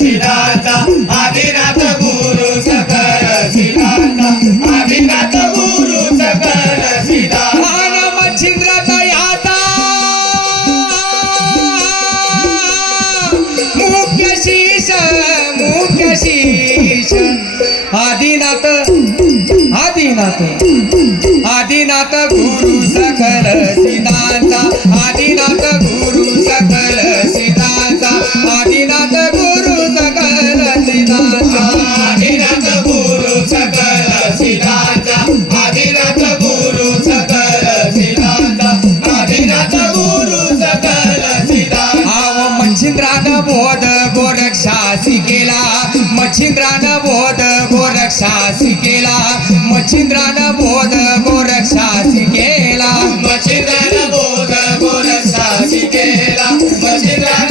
सिद्धांत आदिनाथ गुरु सकल आदिनाथ गुरु सकल सिद्धांत मुख्य शीश मुख्य शीश आदिनाथ आदिनाथ आदिनाथ गुरु सकल सिद्धांचा आदिनाथ मच्छिंद्रान बोध गोरक्षा शिकेला मच्छिंद्रान बोध गोरक्षा शिकेला मच्छिंद्रान बोध गोरक्षा शिकेला मच्छिंद्रान बोध गोरक्षा शिकेला मच्छिंद्रान